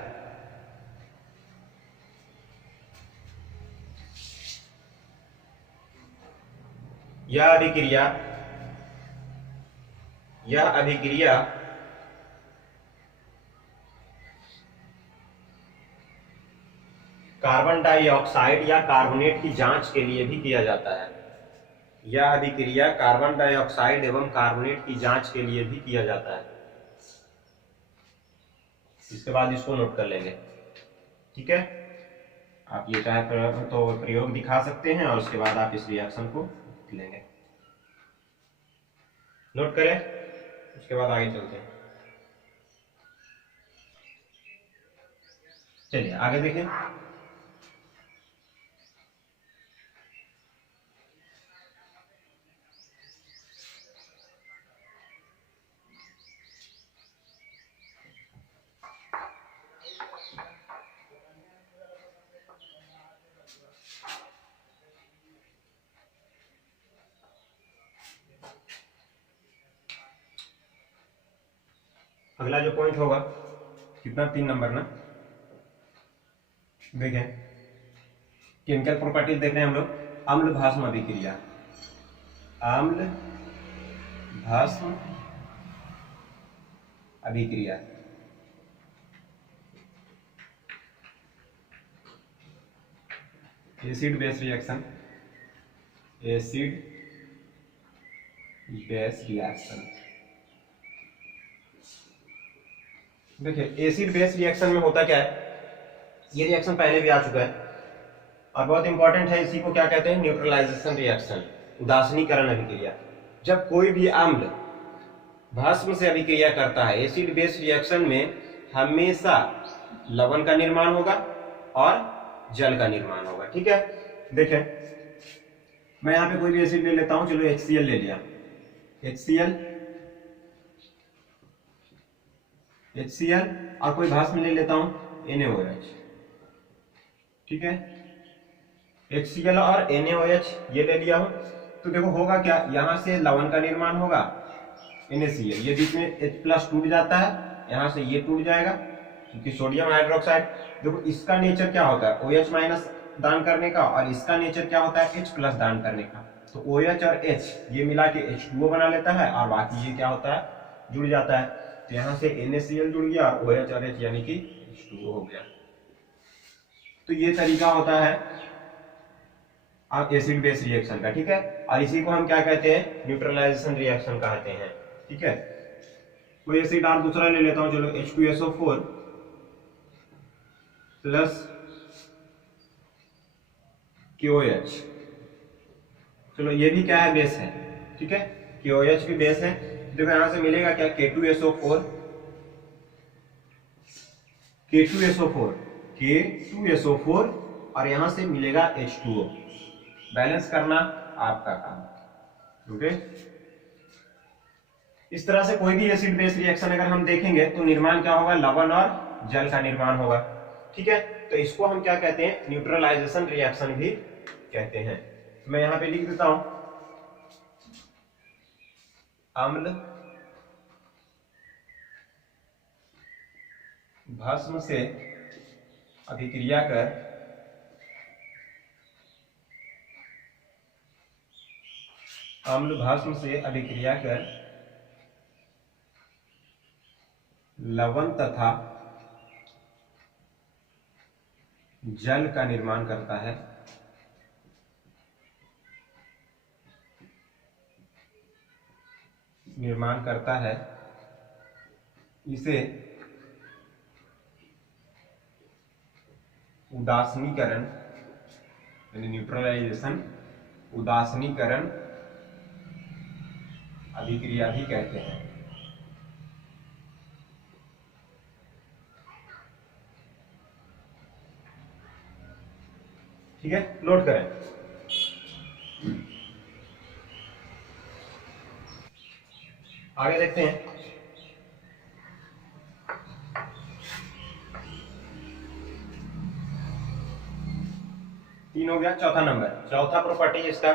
यह अभिक्रिया कार्बन डाइऑक्साइड या कार्बोनेट की जांच के लिए भी किया जाता है। यह अभिक्रिया कार्बन डाइऑक्साइड एवं कार्बोनेट की जांच के लिए भी किया जाता है। इसके बाद इसको नोट कर लेंगे, ठीक है। आप ये चाहे तो प्रयोग दिखा सकते हैं और उसके बाद आप इस रिएक्शन को लेंगे, नोट करें, उसके बाद आगे चलते हैं। चलिए आगे देखें। अगला जो पॉइंट होगा, कितना, 3 नंबर ना, देखें केमिकल प्रॉपर्टीज देख रहे हैं हम लोग। अम्ल भास्म अभिक्रिया, अम्ल भास्म अभिक्रिया, acid base reaction, acid base reaction. देखिए एसिड बेस रिएक्शन में होता क्या है, ये रिएक्शन पहले भी आ चुका है और बहुत इंपॉर्टेंट है। इसी को क्या कहते हैं, न्यूट्रलाइजेशन रिएक्शन, उदासीनीकरण अभिक्रिया। जब कोई भी अम्ल भस्म से अभिक्रिया करता है, एसिड बेस रिएक्शन में हमेशा लवण का निर्माण होगा और जल का निर्माण होगा, ठीक है। देखें मैं यहाँ पे कोई भी एसिड ले लेता हूं, चलो HCl ले लिया, HCl और कोई भस्म ले लेता हूं NaOH, ठीक है। HCl और NaOH ये ले लिया हूं, तो देखो होगा क्या, यहां से लवण का निर्माण होगा NaCl, ये बीच में H+ टूट जाता है, यहां से ये टूट जाएगा क्योंकि सोडियम हाइड्रोक्साइड। देखो इसका नेचर क्या होता है, OH- दान करने का, और इसका नेचर क्या होता है, H+ दान करने का। तो OH और H ये मिला के H2O बना लेता है और बाकी ये क्या होता है, जुड़ जाता है। तो यहां से NaCl जुड़ गया और OH और H यानी कि H2O हो गया। तो ये तरीका होता है आप एसिड बेस रिएक्शन का, ठीक है। और इसी को हम क्या कहते हैं, न्यूट्रलाइजेशन रिएक्शन कहते हैं, ठीक है। कोई एसिड और दूसरा ले लेता हूं, चलो H2SO4 प्लस KOH, चलो ये भी क्या है, बेस है, ठीक है। KOH भी बेस है। देखो यहां से मिलेगा क्या, K2SO4 और यहां से मिलेगा H2O। बैलेंस करना आपका काम, ओके। इस तरह से कोई भी एसिड बेस रिएक्शन अगर हम देखेंगे तो निर्माण क्या होगा, लवण और जल का निर्माण होगा, ठीक है। तो इसको हम क्या कहते हैं, न्यूट्रलाइजेशन रिएक्शन भी कहते हैं। मैं यहां पे लिख देता हूं, अम्ल भस्म से अभिक्रिया कर अम्ल भस्म से अभिक्रिया कर लवण तथा जल का निर्माण करता है। इसे उदासीनीकरण यानी न्यूट्रलाइजेशन, उदासीनीकरण अभिक्रिया भी कहते हैं। ठीक है, नोट करें। आगे देखते हैं। तीन हो गया। चौथा नंबर, चौथा प्रॉपर्टी इसका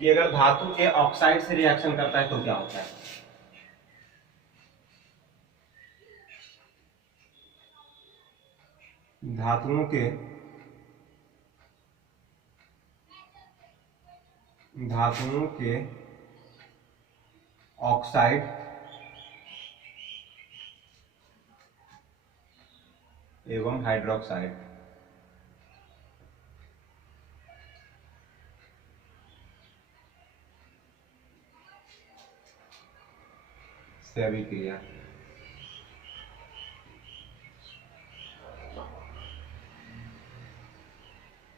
कि अगर धातु के ऑक्साइड से रिएक्शन करता है तो क्या होता है। धातुओं के ऑक्साइड एवं हाइड्रोक्साइड से अभिक्रिया।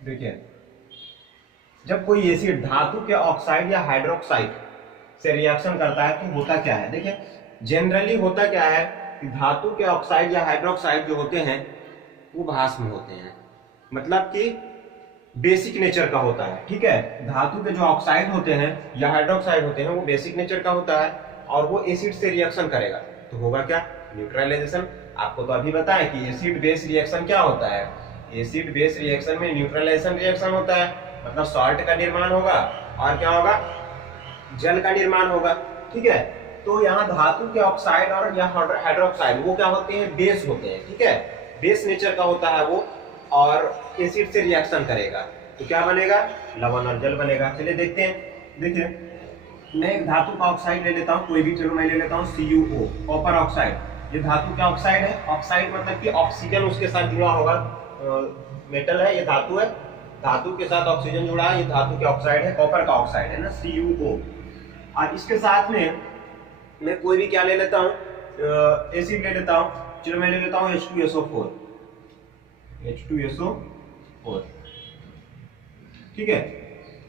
देखिए, जब कोई एसिड धातु के ऑक्साइड या हाइड्रोक्साइड से रिएक्शन करता है तो होता क्या है। देखिए, जनरली होता क्या है कि धातु के ऑक्साइड या हाइड्रोक्साइड जो होते हैं वो भस्म होते हैं, मतलब कि बेसिक नेचर का होता है। ठीक है, धातु के जो ऑक्साइड होते हैं या हाइड्रोक्साइड होते हैं वो बेसिक नेचर का होता है और वो एसिड से रिएक्शन करेगा तो होगा क्या, न्यूट्रलाइजेशन। आपको तो अभी बताया कि एसिड बेस रिएक्शन क्या होता है। एसिड बेस रिएक्शन में न्यूट्रलाइजेशन रिएक्शन होता है, मतलब सॉल्ट का निर्माण होगा और क्या होगा, जल का निर्माण होगा। ठीक है, तो यहाँ धातु के ऑक्साइड और या हाइड्रोक्साइड वो क्या होते हैं, बेस होते हैं। ठीक है, बेस नेचर का होता है वो और एसिड से रिएक्शन करेगा तो क्या बनेगा, लवण और जल बनेगा। चलिए देखते हैं। देखिए, मैं एक धातु का ऑक्साइड ले लेता हूँ, कोई भी, चलो मैं ले लेता हूँ CuO, कॉपर ऑक्साइड। ये धातु का ऑक्साइड है। ऑक्साइड मतलब कि ऑक्सीजन उसके साथ जुड़ा होगा, मेटल है, ये धातु है, धातु के साथ ऑक्सीजन जुड़ा है, ये धातु के ऑक्साइड है, कॉपर का ऑक्साइड है ना, CuO। और इसके साथ में मैं कोई भी क्या ले लेता हूँ, एसिड ले लेता हूँ। चलो मैं ले लेता हूँ H2SO4। ठीक है,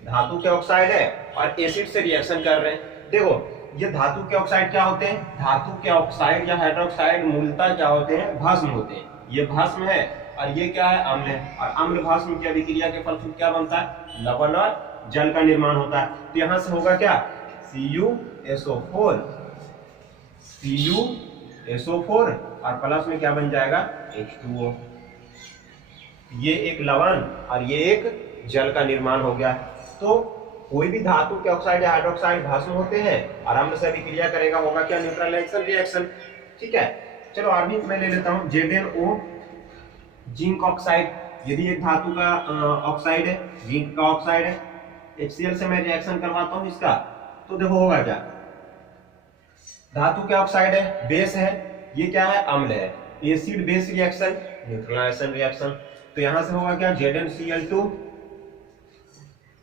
धातु के ऑक्साइड है और एसिड से रिएक्शन कर रहे हैं। देखो, ये धातु के ऑक्साइड क्या होते हैं, धातु के ऑक्साइड या हाइड्रोक्साइड मूलतः क्या होते हैं, भस्म होते हैं। ये भस्म है और ये क्या है, अम्ल है। और अम्ल भस्म की अभिक्रिया के फलस्वरूप क्या बनता है, लवण और जल का निर्माण होता है। तो यहां से होगा क्या, CuSO4 और प्लस में क्या बन जाएगा, H2O। ये एक लवण और ये एक जल का निर्माण हो गया। तो कोई भी धातु के ऑक्साइड या हाइड्रोक्साइड भस्म होते हैं और अम्ल से अभिक्रिया करेगा, होगा क्या, न्यूट्रलाइजेशन रिएक्शन। ठीक है, चलो और भी मैं ले लेता हूं ZnO, जिंक ऑक्साइड। यदि एक धातु का ऑक्साइड है, जिंक का ऑक्साइड है, HCl से मैं रिएक्शन करवाता हूं इसका, तो देखो होगा क्या, धातु के ऑक्साइड है, बेस है, ये क्या है, अम्ल है, acid base reaction, neutralisation reaction. तो यहां से होगा क्या,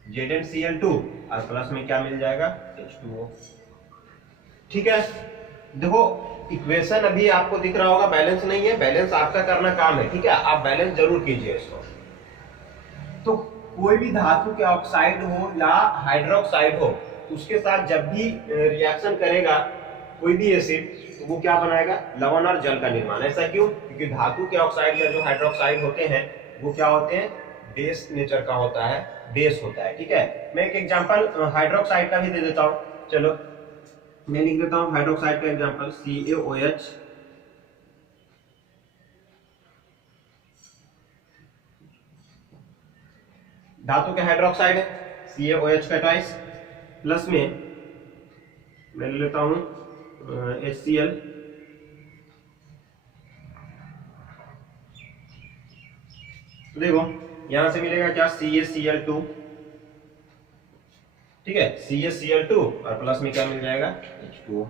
ZnCl2 और प्लस में क्या मिल जाएगा, H2O। ठीक है, देखो इक्वेशन अभी आपको दिख रहा होगा, बैलेंस नहीं है, बैलेंस आपका करना काम है। ठीक है, आप बैलेंस जरूर कीजिए इसको। तो कोई भी धातु के ऑक्साइड हो या हाइड्रोक्साइड हो, उसके साथ जब भी रिएक्शन करेगा कोई भी एसिड, तो वो क्या बनाएगा, लवण और जल का निर्माण। ऐसा क्यों, क्योंकि धातु के ऑक्साइड या जो हाइड्रोक्साइड होते हैं वो क्या होते हैं, बेस नेचर का होता है, बेस होता है। ठीक है, मैं एक एग्जांपल हाइड्रोक्साइड का भी दे देता हूं। चलो मैं लिख देता हूं हाइड्रोक्साइड का एग्जांपल, CaOH। धातु के हाइड्रोक्साइड है, CaOH का ट्वाइस, प्लस में मैं ले लेता हूं HCl। देखो यहां से मिलेगा क्या, CaCl2। ठीक है, CaCl2 और प्लस में क्या मिल जाएगा, H2O।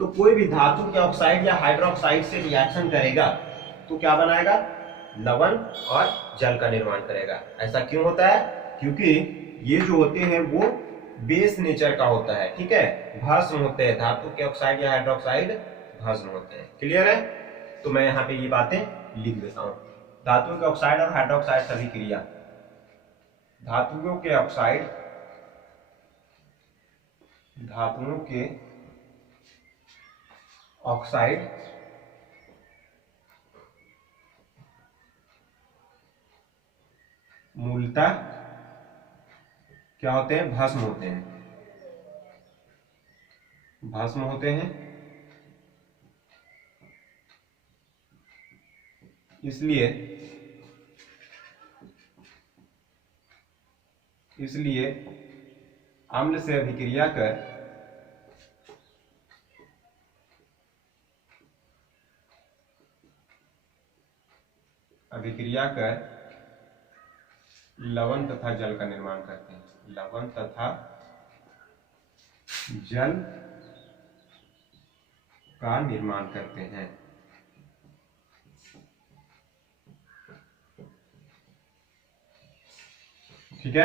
तो कोई भी धातु के ऑक्साइड या हाइड्रोक्साइड से रिएक्शन करेगा तो क्या बनाएगा, लवण और जल का निर्माण करेगा। ऐसा क्यों होता है, क्योंकि ये जो होते हैं वो बेस नेचर का होता है। ठीक है, भस्म होते हैं, धातु के ऑक्साइड या हाइड्रोक्साइड भस्म होते हैं। क्लियर है, तो मैं यहाँ पे ये बातें लिख देता हूं। धातुओं के ऑक्साइड और हाइड्रोक्साइड सभी क्रिया, धातुओं के ऑक्साइड, धातुओं के ऑक्साइड मूलतः क्या होते हैं, भस्म होते हैं, भस्म होते हैं। इसलिए अम्ल से अभिक्रिया कर लवण तथा जल का निर्माण करते हैं, लवण तथा जल का निर्माण करते हैं। ठीक है,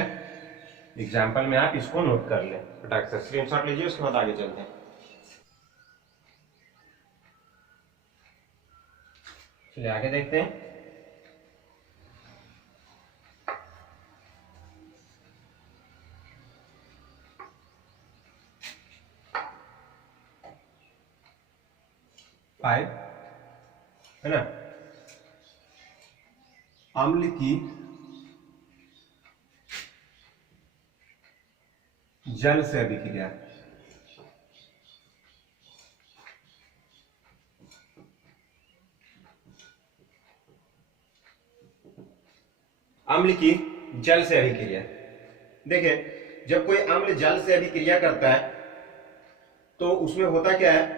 एग्जाम्पल में आप इसको नोट कर लें, फटाक से स्क्रीनशॉट लीजिए, उसके बाद आगे चलते हैं। चलिए आगे देखते हैं। फाइव है ना, अम्ल की जल से अभिक्रिया, अम्ल की जल से अभिक्रिया। देखिए, जब कोई अम्ल जल से अभिक्रिया करता है तो उसमें होता क्या है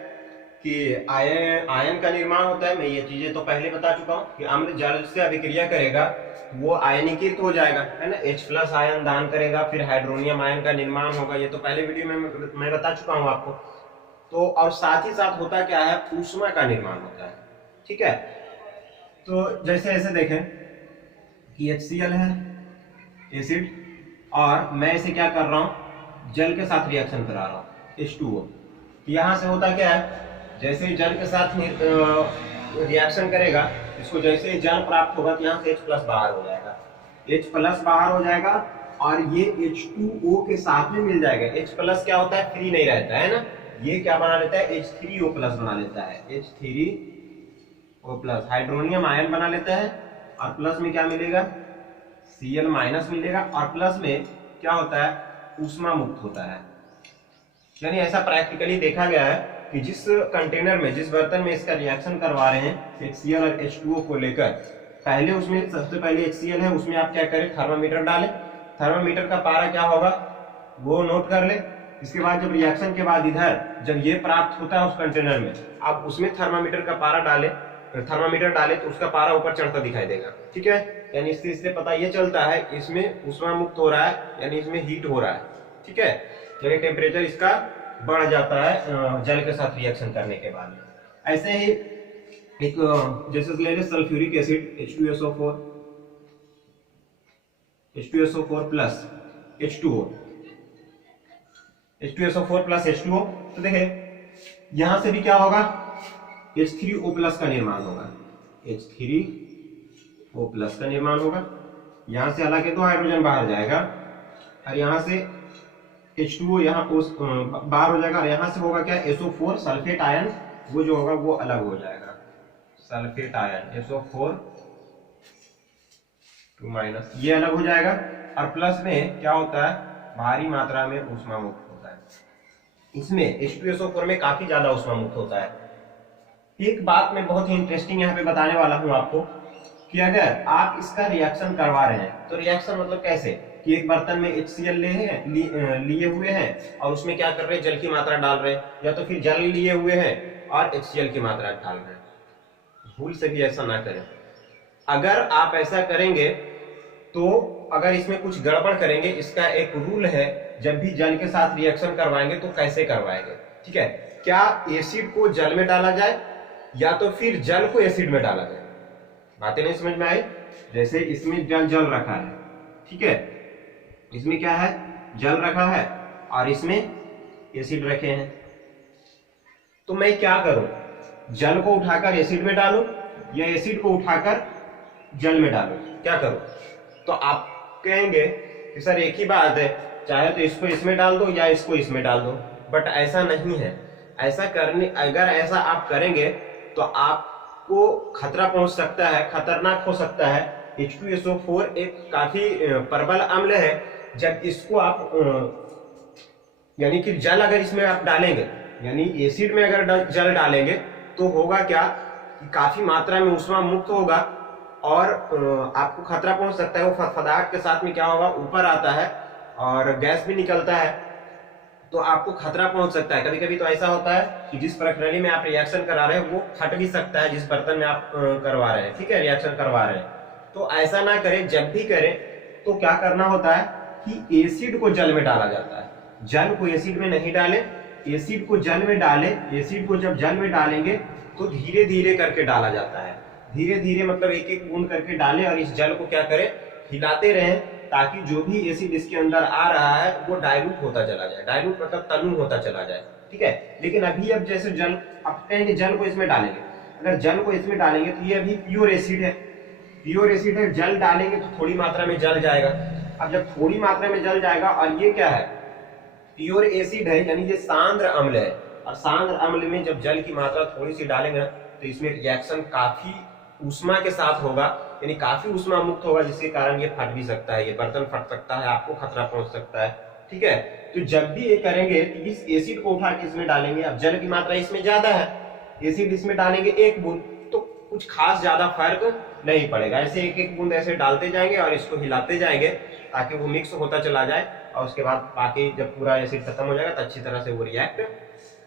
कि आयन का निर्माण होता है। मैं ये चीजें तो पहले बता चुका हूं कि अम्ल जल से अभिक्रिया करेगा वो आयनीकृत हो जाएगा, है ना, H+ आयन दान करेगा, फिर हाइड्रोनियम आयन का निर्माण होगा। ये तो पहले वीडियो में मैं बता चुका हूं आपको। तो और साथ ही साथ होता क्या है, ऊष्मा का निर्माण होता है। ठीक है, तो जैसे ऐसे देखें कि HCl है एसिड, और मैं इसे क्या कर रहा हूं, जल के साथ रिएक्शन करा रहा हूं, H2O। यहां से होता क्या है, जैसे ही जल के साथ रिएक्शन करेगा, इसको जैसे ही जल प्राप्त होगा तो यहाँ से H+ बाहर हो जाएगा, H+ बाहर हो जाएगा और ये H2O के साथ में मिल जाएगा। H+ क्या होता है, फ्री नहीं रहता है ना, ये क्या बना लेता है, H3O+ बना लेता है, H3O+, हाइड्रोनियम आयन बना लेता है, और प्लस में क्या मिलेगा, Cl- मिलेगा, और प्लस में क्या होता है, ऊष्मा मुक्त होता है। यानी ऐसा प्रैक्टिकली देखा गया है कि जिस कंटेनर में, जिस बर्तन में इसका रिएक्शन करवा रहे हैं HCl और H2O को लेकर, पहले उसमें सबसे पहले HCl है, उसमें आप क्या करें, थर्मामीटर डालें, थर्मामीटर का पारा क्या होगा वो नोट कर ले। इसके बाद जब रिएक्शन के बाद इधर जब ये प्राप्त होता है उस कंटेनर में, आप उसमें थर्मामीटर का पारा डाले, थर्मामीटर डाले तो उसका पारा ऊपर चढ़ता दिखाई देगा। ठीक है, यानी इससे पता ये चलता है इसमें ऊष्मा मुक्त हो रहा है, यानी इसमें हीट हो रहा है। ठीक है, यानी टेम्परेचर इसका बढ़ जाता है जल के साथ रिएक्शन करने के बाद। ऐसे ही एक जैसे ले लें sulphuric acid H2SO4 plus H2O, H2SO4 plus H2O, तो देखें यहां से भी क्या होगा, H3O+ का निर्माण होगा, H3O+ का निर्माण होगा। यहां से हालांकि तो हाइड्रोजन बाहर जाएगा और यहां से H2O यहाँ बाहर हो जाएगा, और यहाँ से होगा क्या, SO4 सल्फेट आयन, वो जो होगा वो अलग हो जाएगा, सल्फेट आयन SO4 2- ये अलग हो जाएगा, और प्लस में क्या होता है, भारी मात्रा में ऊष्मा मुक्त होता है। इसमें H2SO4 में काफी ज्यादा ऊष्मा मुक्त होता है। एक बात मैं बहुत ही इंटरेस्टिंग यहाँ पे बताने वाला हूँ आपको कि अगर आप इसका रिएक्शन करवा रहे हैं तो रिएक्शन मतलब कैसे कि एक बर्तन में HCl लिए हुए हैं और उसमें क्या कर रहे हैं, जल की मात्रा डाल रहे हैं, या तो फिर जल लिए हुए हैं और HCl की मात्रा डाल रहे हैं। भूल से भी ऐसा ना करें। अगर आप ऐसा करेंगे तो अगर इसमें कुछ गड़बड़ करेंगे, इसका एक रूल है, जब भी जल के साथ रिएक्शन करवाएंगे तो कैसे करवाएंगे। ठीक है, क्या एसिड को जल में डाला जाए या तो फिर जल को एसिड में डाला जाए। बातें नहीं समझ में आई, जैसे इसमें जल रखा है, ठीक है, इसमें क्या है, जल रखा है और इसमें एसिड रखे हैं, तो मैं क्या करूं, जल को उठाकर एसिड में डालूं या एसिड को उठाकर जल में डालो, क्या करो? तो आप कहेंगे कि सर एक ही बात है, चाहे तो इसको इसमें डाल दो या इसको इसमें डाल दो, बट ऐसा नहीं है। ऐसा करने, अगर ऐसा आप करेंगे तो आपको खतरा पहुंच सकता है, खतरनाक हो सकता है। H2SO4 एक काफी प्रबल अम्ल है। जब इसको आप यानी कि जल अगर इसमें आप डालेंगे, यानी एसिड में अगर जल डालेंगे तो होगा क्या कि काफी मात्रा में ऊष्मा मुक्त होगा और आपको खतरा पहुंच सकता है। वो फदाहट के साथ में क्या होगा, ऊपर आता है और गैस भी निकलता है, तो आपको खतरा पहुंच सकता है। कभी कभी तो ऐसा होता है कि जिस प्रणाली में आप रिएक्शन करा रहे हैं वो फट भी सकता है, जिस बर्तन में आप करवा रहे हैं, ठीक है, रिएक्शन करवा रहे हैं। तो ऐसा ना करें। जब भी करें तो क्या करना होता है कि एसिड को जल में डाला जाता है। जल को एसिड में नहीं डाले, एसिड को जल में डाले। एसिड को जब जल में डालेंगे तो धीरे धीरे करके डाला जाता है। धीरे धीरे मतलब एक एक बूंद करके डालें और इस जल को क्या करें, हिलाते रहें, ताकि जो भी एसिड इसके अंदर आ रहा है वो डाइल्यूट होता चला जाए। डाइल्यूट मतलब तनु होता चला जाए, ठीक है। लेकिन अभी अब जैसे जल, आप कहेंगे जल को इसमें डालेंगे, अगर जल को इसमें डालेंगे तो ये अभी प्योर एसिड है, प्योर एसिड है। जल डालेंगे तो थोड़ी मात्रा में जल जाएगा। अब जब थोड़ी मात्रा में जल जाएगा और ये क्या है, प्योर एसिड है, यानी ये सांद्र अम्ल है। और सांद्र अम्ल में जब जल की मात्रा थोड़ी सी डालेंगे तो इसमें रिएक्शन काफी ऊष्मा के साथ होगा, यानी काफी ऊष्मा मुक्त होगा, जिसके कारण ये फट भी सकता है, ये बर्तन फट सकता है, आपको खतरा पहुंच सकता है, ठीक है। तो जब भी ये करेंगे तो इस एसिड को उठा के इसमें डालेंगे। अब जल की मात्रा इसमें ज्यादा है, एसिड इसमें डालेंगे एक बूंद, तो कुछ खास ज्यादा फर्क नहीं पड़ेगा। ऐसे एक एक बूंद ऐसे डालते जाएंगे और इसको हिलाते जाएंगे ताकि वो मिक्स होता चला जाए, और उसके बाद बाकी जब पूरा एसिड खत्म हो जाएगा तो अच्छी तरह से वो रिएक्ट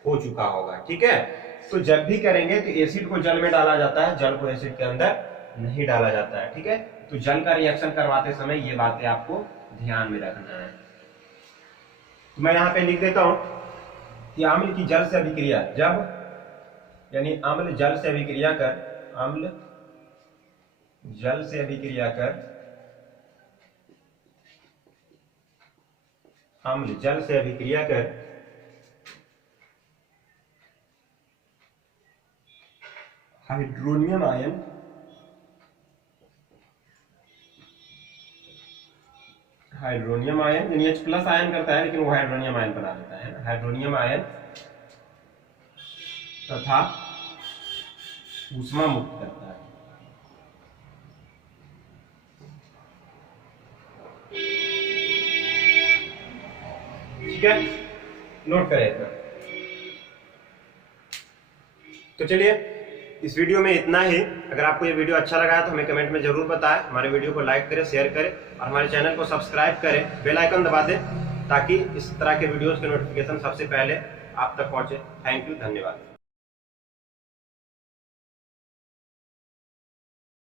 हो चुका होगा, ठीक है। तो जब भी करेंगे तो एसिड को जल में डाला जाता है, जल को एसिड के अंदर नहीं डाला जाता है, ठीक है। तो जल का रिएक्शन करवाते समय ये बातें आपको ध्यान में रखना है। तो मैं यहाँ पे लिख देता हूं कि अम्ल की जल से अभिक्रिया, जब यानी अम्ल जल से अभिक्रिया कर, अम्ल जल से अभिक्रिया कर, अम्ल जल से अभिक्रिया कर हाइड्रोनियम आयन, हाइड्रोनियम आयन यानी H+ आयन करता है, लेकिन वो हाइड्रोनियम आयन बना देता है, हाइड्रोनियम आयन तथा ऊष्मा मुक्त करता है। ठीक है, नोट करें इतना। तो चलिए इस वीडियो में इतना ही। अगर आपको ये वीडियो अच्छा लगा है तो हमें कमेंट में जरूर बताएं। हमारे वीडियो को लाइक करें, शेयर करें और हमारे चैनल को सब्सक्राइब करें, बेल आइकन दबा दें ताकि इस तरह के वीडियोस के नोटिफिकेशन सबसे पहले आप तक पहुंचे। थैंक यू, धन्यवाद।